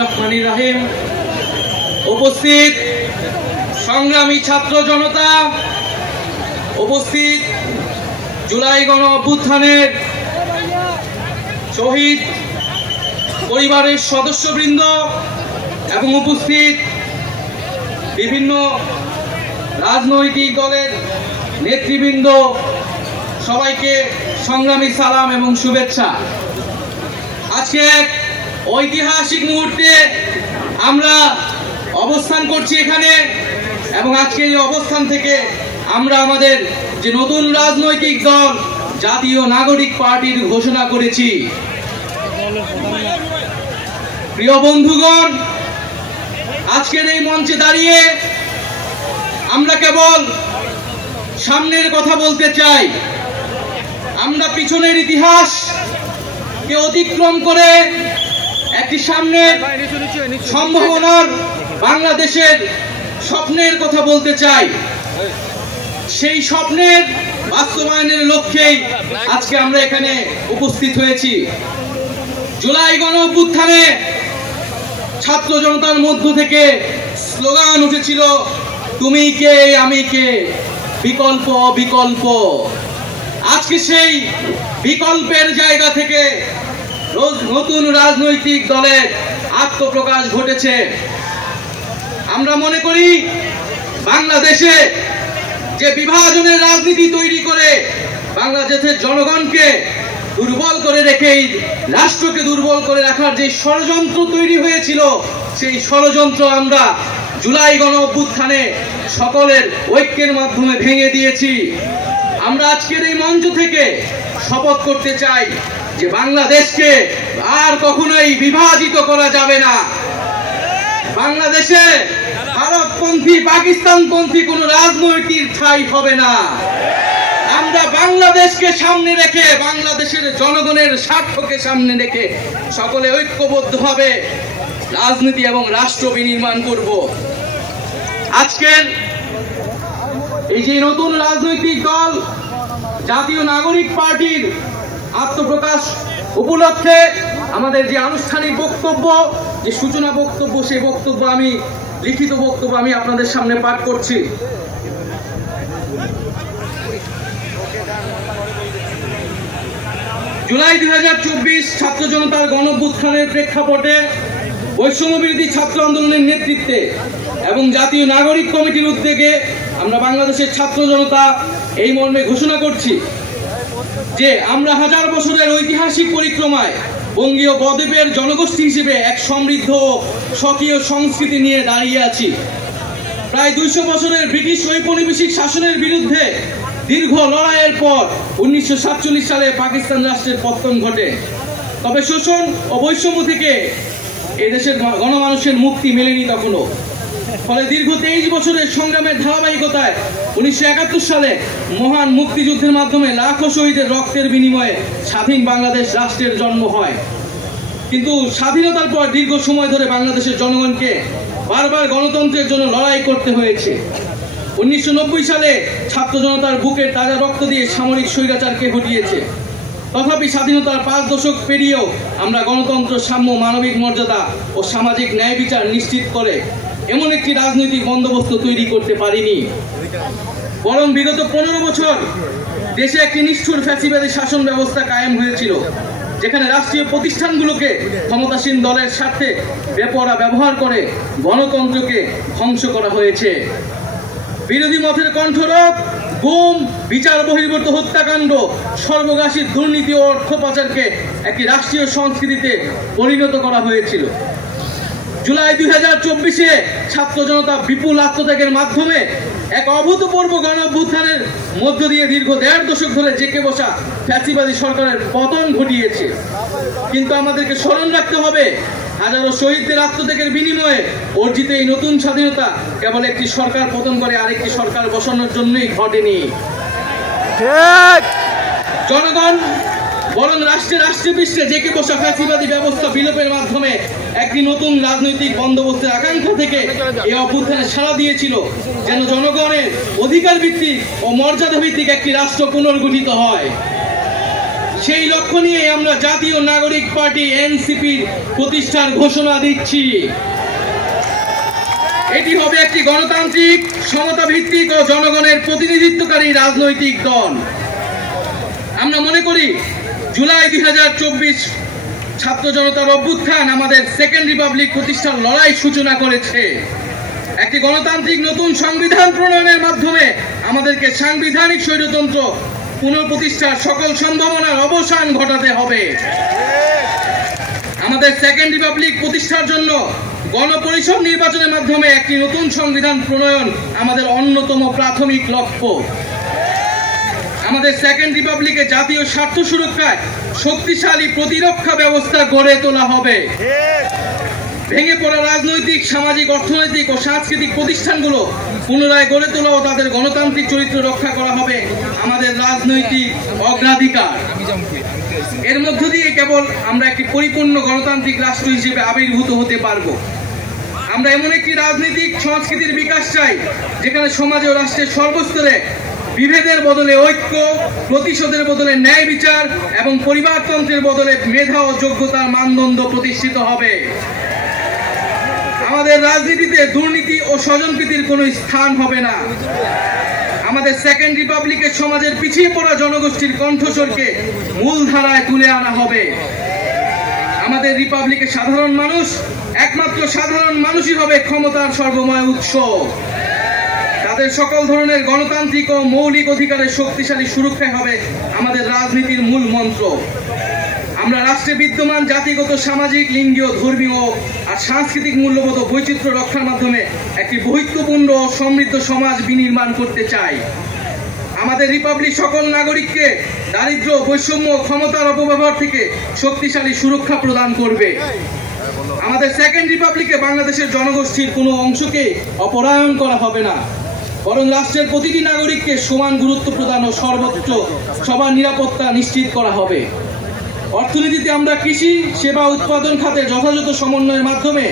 রহমানির রহিম। উপস্থিত সংগ্রামী ছাত্র জনতা, উপস্থিত জুলাই গণ অভ্যুত্থানের শহীদ পরিবারের সদস্যবৃন্দ এবং উপস্থিত বিভিন্ন রাজনৈতিক দলের নেতৃবৃন্দ, সবাইকে সংগ্রামী সালাম এবং শুভেচ্ছা। আজকে এক ঐতিহাসিক মুহূর্তে আমরা অবস্থান করছি এখানে, এবং আজকে এই অবস্থান থেকে আমরা আমাদের যে নতুন রাজনৈতিক দল জাতীয় নাগরিক পার্টির ঘোষণা করেছি। প্রিয় বন্ধুগণ, আজকের এই মঞ্চে দাঁড়িয়ে আমরা কেবল সামনের কথা বলতে চাই। আমরা পিছনের ইতিহাস কে অতিক্রম করে একটি সামনের সম্ভাবনার বাংলাদেশের স্বপ্নের কথা বলতে চাই। সেই স্বপ্নের বাস্তবায়নের লক্ষ্যেই আজকে আমরা এখানে উপস্থিত হয়েছি। জুলাই গণ অভ্যুত্থানে ছাত্র জনতার মধ্য থেকে স্লোগান উঠেছিল, তুমি কে আমি কে, বিকল্প বিকল্প। আজকে সেই বিকল্পের জায়গা থেকে নতুন রাজনৈতিক দলের আত্মপ্রকাশ ঘটেছে। আমরা মনে করি বাংলাদেশে যে বিভাজনের রাজনীতি তৈরি করে বাংলাদেশের জনগণকে দুর্বল করে রেখেই রাষ্ট্রকে দুর্বল করে রাখার যে ষড়যন্ত্র তৈরি হয়েছিল, সেই ষড়যন্ত্র আমরা জুলাই গণ অভ্যুত্থানে সকলের ঐক্যের মাধ্যমে ভেঙে দিয়েছি। আমরা আজকের এই মঞ্চ থেকে শপথ করতে চাই যে বাংলাদেশকে আর কখনোই বিভাজিত করা যাবে না। বাংলাদেশে ভারতপন্থী পাকিস্তানপন্থী কোন রাজনৈতিক ঠাঁই হবে না। আমরা বাংলাদেশকে সামনে রেখে, বাংলাদেশের জনগণের স্বার্থকে সামনে রেখে সকলে ঐক্যবদ্ধভাবে রাজনীতি এবং রাষ্ট্র বিনির্মাণ করব। আজকের এই যে নতুন রাজনৈতিক দল জাতীয় নাগরিক পার্টির আত্মপ্রকাশ উপলক্ষে আমাদের যে আনুষ্ঠানিক বক্তব্য, যে সূচনা বক্তব্য, সেই বক্তব্য আমি লিখিত বক্তব্য আমি আপনাদের সামনে পাঠ করছি। জুলাই 2024 ছাত্র জনতার গণ অভ্যুত্থানের প্রেক্ষাপটে বৈষম্য বিরোধী ছাত্র আন্দোলনের নেতৃত্বে এবং জাতীয় নাগরিক কমিটির উদ্যোগে আমরা বাংলাদেশের ছাত্র জনতা এই মর্মে ঘোষণা করছি যে আমরা হাজার বছরের ঐতিহাসিক পরিক্রমায় বঙ্গীয় বদ্বীপের জনগোষ্ঠী হিসেবে এক সমৃদ্ধ স্বকীয় সংস্কৃতি নিয়ে দাঁড়িয়ে আছি। প্রায় 200 বছরের ব্রিটিশ ঔপনিবেশিক শাসনের বিরুদ্ধে দীর্ঘ লড়াইয়ের পর 1947 সালে পাকিস্তান রাষ্ট্রের পতন ঘটে। তবে শোষণ ও বৈষম্য থেকে এদেশের গণমানুষের মুক্তি মেলেনি তখনও। ফলে দীর্ঘ 23 বছরের সংগ্রামের ধারাবাহিকতায় 1971 সালে মহান মুক্তিযুদ্ধের মাধ্যমে লাখো শহীদের রক্তের বিনিময়ে স্বাধীন বাংলাদেশ রাষ্ট্রের জন্ম হয়। কিন্তু স্বাধীনতার পর দীর্ঘ সময় ধরে বাংলাদেশের জনগণকে বারবার গণতন্ত্রের জন্য লড়াই করতে হয়েছে। 1990 সালে ছাত্র জনতার বুকের তাজা রক্ত দিয়ে সামরিক স্বৈরাচারকে হটিয়েছে। তথাপি স্বাধীনতার 5 দশক পেরিয়েও আমরা গণতন্ত্র, সাম্য, মানবিক মর্যাদা ও সামাজিক ন্যায় বিচার নিশ্চিত করে এমন একটি রাজনৈতিক বন্দোবস্ত তৈরি করতে পারিনি। বরং বিগত 15 বছর দেশে একটি নিষ্ঠুর ফ্যাসিবাদী শাসন ব্যবস্থা কায়েম হয়েছিল, যেখানে রাষ্ট্রীয় প্রতিষ্ঠানগুলোকে ক্ষমতাসীন দলের স্বার্থে বেপরোয়া ব্যবহার করে গণতন্ত্রকে ধ্বংস করা হয়েছে। বিরোধী মতের কণ্ঠরোধ, গুম, বিচার বহির্ভূত হত্যাকাণ্ড, সর্বগ্রাসী দুর্নীতি ও অর্থ পাচারকে একটি রাষ্ট্রীয় সংস্কৃতিতে পরিণত করা হয়েছিল। জুলাই 2024-এ ছাত্র জনতা বিপুল আত্মত্যাগের মাধ্যমে এক অভূতপূর্ব গণ অভ্যুত্থানের মধ্য দিয়ে দীর্ঘ 1.5 দশক ধরে জেঁকে বসা ফ্যাসিবাদী সরকারের পতন ঘটিয়েছে। কিন্তু আমাদেরকে স্মরণ রাখতে হবে, হাজারো শহীদদের আত্মত্যাগের বিনিময়ে অর্জিত এই নতুন স্বাধীনতা কেবল একটি সরকার পতন করে আরেকটি সরকার বসানোর জন্যই ঘটেনি। জনগণ বরং রাষ্ট্রে পৃষ্ঠে জেঁকে বসা ফ্যাসিবাদী ব্যবস্থা বিলোপের মাধ্যমে একটি নতুন রাজনৈতিক বন্দোবস্তের আকাঙ্ক্ষা থেকে এই অভ্যুত্থানে সাড়া দিয়েছিল, যেন জনগণের অধিকার ভিত্তিক ও মর্যাদা ভিত্তিক একটি রাষ্ট্র পুনর্গঠিত হয়। সেই লক্ষ্য নিয়ে আমরা জাতীয় নাগরিক পার্টি এনসিপির প্রতিষ্ঠার ঘোষণা দিচ্ছি। এটি হবে একটি গণতান্ত্রিক, সমতা ভিত্তিক ও জনগণের প্রতিনিধিত্বকারী রাজনৈতিক দল। আমরা মনে করি জুলাই 2024 ছাত্র জনতার অভ্যুত্থান আমাদের সেকেন্ড রিপাবলিক প্রতিষ্ঠার লড়াই সূচনা করেছে। একটি গণতান্ত্রিক নতুন সংবিধান প্রণয়নের মাধ্যমে আমাদেরকে সাংবিধানিক স্বৈরতন্ত্র পুনঃপ্রতিষ্ঠার সকল সম্ভাবনার অবসান ঘটাতে হবে। আমাদের সেকেন্ড রিপাবলিক প্রতিষ্ঠার জন্য গণপরিষদ নির্বাচনের মাধ্যমে একটি নতুন সংবিধান প্রণয়ন আমাদের অন্যতম প্রাথমিক লক্ষ্য। আমাদের সেকেন্ড রিপাবলিকে জাতীয় স্বার্থ সুরক্ষায় শক্তিশালী প্রতিরক্ষা ব্যবস্থা গড়ে তোলা হবে। ভেঙে পড়া রাজনৈতিক, সামাজিক, অর্থনৈতিক ও সাংস্কৃতিক প্রতিষ্ঠানগুলো পুনরায় গড়ে তোলা ও তাদের গণতান্ত্রিক চরিত্র রক্ষা করা হবে আমাদের রাজনৈতিক অগ্রাধিকার। এর মধ্য দিয়ে কেবল আমরা একটি পরিপূর্ণ গণতান্ত্রিক রাষ্ট্র হিসেবে আবির্ভূত হতে পারবো। আমরা এমন একটি রাজনৈতিক সংস্কৃতির বিকাশ চাই যেখানে সমাজ ও রাষ্ট্রের সর্বস্তরে বিভেদের বদলে ঐক্য, প্রতিশোধের বদলে ন্যায় বিচার এবং পরিবারতন্ত্রের বদলে মেধা ও যোগ্যতার মানদণ্ড প্রতিষ্ঠিত হবে। আমাদের রাজনীতিতে দুর্নীতি ও স্বজনপ্রীতির কোনো স্থান হবে না। আমাদের সেকেন্ড রিপাবলিকের সমাজের পিছিয়ে পড়া জনগোষ্ঠীর কণ্ঠস্বরকে মূলধারায় তুলে আনা হবে। আমাদের রিপাবলিকের সাধারণ মানুষ, একমাত্র সাধারণ মানুষই হবে ক্ষমতার সর্বময় উৎস। তাদের সকল ধরনের গণতান্ত্রিক ও মৌলিক অধিকারের শক্তিশালী সুরক্ষাই হবে আমাদের রাজনীতির মূল মন্ত্র। আমরা রাষ্ট্রে বিদ্যমান জাতিগত, সামাজিক, লিঙ্গীয়, ধর্মীয় আর সাংস্কৃতিক মূল্যবোধ ও বৈচিত্র্য রক্ষার মাধ্যমে একটি বৈচিত্র্যপূর্ণ ও সমৃদ্ধ সমাজ বিনির্মাণ করতে চাই। আমাদের রিপাবলিক সকল নাগরিককে দারিদ্র্য, বৈষম্য, ক্ষমতার অপব্যবহার থেকে শক্তিশালী সুরক্ষা প্রদান করবে। আমাদের সেকেন্ড রিপাবলিকে বাংলাদেশের জনগোষ্ঠীর কোনো অংশকে অপরায়ণ করা হবে না, বরং রাষ্ট্রের প্রতিটি নাগরিককে সমান গুরুত্ব প্রদান ও সর্বোচ্চ সবার নিরাপত্তা নিশ্চিত করা হবে। অর্থনীতিতে আমরা কৃষি, সেবা, উৎপাদন খাতে যথাযথ সমন্বয়ের মাধ্যমে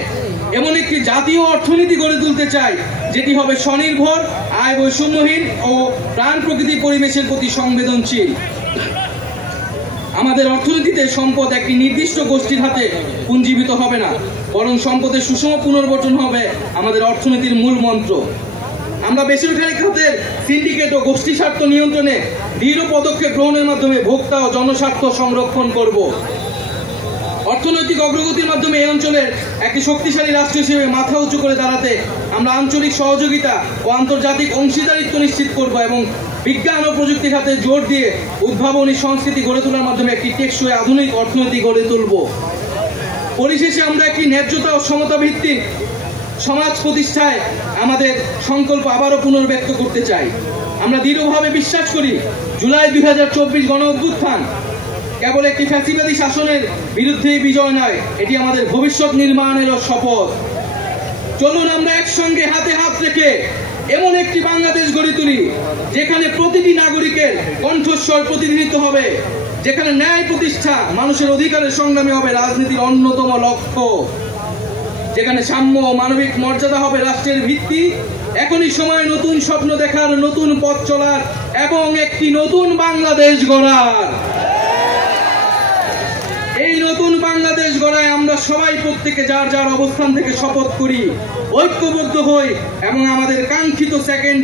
এমন একটি জাতীয় অর্থনীতি গড়ে তুলতে চাই যেটি হবে স্বনির্ভর, আয় বৈষম্যহীন ও প্রাণ প্রকৃতি পরিবেশের প্রতি সংবেদনশীল। আমাদের অর্থনীতিতে সম্পদ একটি নির্দিষ্ট গোষ্ঠীর হাতে পুঞ্জীভূত হবে না, বরং সম্পদের সুষম পুনর্বণ্টন হবে আমাদের অর্থনীতির মূল মন্ত্র। আমরা বেসরকারি খাতের সিন্ডিকেট ও গোষ্ঠী স্বার্থ নিয়ন্ত্রণে দৃঢ় পদক্ষেপ গ্রহণের মাধ্যমে ভোক্তা ও জনস্বার্থ সংরক্ষণ করব। অর্থনৈতিক অগ্রগতির মাধ্যমে এই অঞ্চলের একটি শক্তিশালী রাষ্ট্র হিসেবে মাথা উঁচু করে দাঁড়াতে আমরা আঞ্চলিক সহযোগিতা ও আন্তর্জাতিক অংশীদারিত্ব নিশ্চিত করব এবং বিজ্ঞান ও প্রযুক্তি খাতে জোর দিয়ে উদ্ভাবনী সংস্কৃতি গড়ে তোলার মাধ্যমে একটি টেকসই আধুনিক অর্থনীতি গড়ে তুলব। পরিশেষে আমরা একটি ন্যায্যতা ও সমতা ভিত্তিক সমাজ প্রতিষ্ঠায় আমাদের সংকল্প আবারও পুনর্ব্যক্ত করতে চাই। আমরা দৃঢ়ভাবে বিশ্বাস করি জুলাই 2024 গণ অভ্যুত্থান কেবল একটি ফ্যাসিবাদী শাসনের বিরুদ্ধে বিজয় নয়, এটি আমাদের ভবিষ্যৎ নির্মাণেরও শপথ। চলুন আমরা একসঙ্গে হাতে হাত রেখে এমন একটি বাংলাদেশ গড়ে তুলি যেখানে প্রতিটি নাগরিকের কণ্ঠস্বর প্রতিনিধিত্ব হবে, যেখানে ন্যায় প্রতিষ্ঠা, মানুষের অধিকারের সংগ্রামী হবে রাজনীতির অন্যতম লক্ষ্য, যেখানে সাম্য ও মানবিক মর্যাদা হবে রাষ্ট্রের ভিত্তি। এখনই সময় নতুন স্বপ্ন দেখার, নতুন পথ চলার এবং একটি নতুন বাংলাদেশ গড়ার। এই নতুন বাংলাদেশ গড়ায় আমরা সবাই প্রত্যেকে যার যার অবস্থান থেকে শপথ করি, ঐক্যবদ্ধ হই এবং আমাদের কাঙ্ক্ষিত সেকেন্ড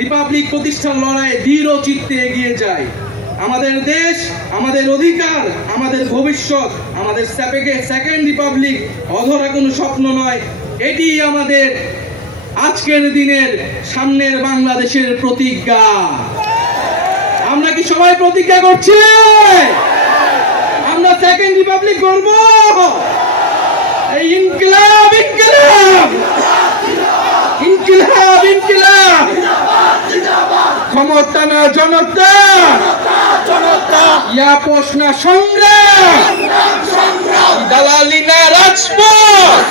রিপাবলিক প্রতিষ্ঠার লড়াইয়ে দৃঢ় চিত্তে এগিয়ে যাই। আমাদের দেশ, আমাদের অধিকার, আমাদের ভবিষ্যৎ, আমাদের সেকেন্ড রিপাবলিক অধরা কোনো স্বপ্ন নয়, এটি আমাদের আজকের দিনের সামনের বাংলাদেশের প্রতিজ্ঞা। আমরা কি সবাই প্রতিজ্ঞা করছি আমরা সেকেন্ড রিপাবলিক গড়ব? এই ইনকিলাব ইনকিলাব ইনকিলাব ইনকিলাব, ক্ষমতা না জনতা, ইয়া প্রশ্ন সংগ্রাম, দালালি না রাজপথ,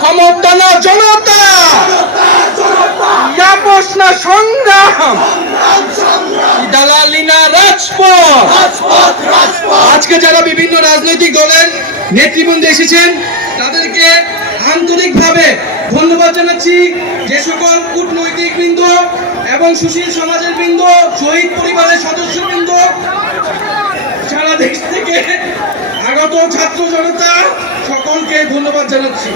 ক্ষমতা না জনতা, ইয়া প্রশ্ন সংগ্রাম, দালালি না রাজপথ। আজকে যারা বিভিন্ন রাজনৈতিক দলের নেতৃবৃন্দ এসেছেন তাদেরকে আন্তরিকভাবে ধন্যবাদ জানাচ্ছি যে সকল কূটনৈতিক বৃন্দ এবং সুশীল সমাজের বৃন্দ, শহীদ পরিবারের সদস্য বৃন্দ, সারা দেশ থেকে আগত ছাত্র জনতা সকলকে ধন্যবাদ জানাচ্ছি।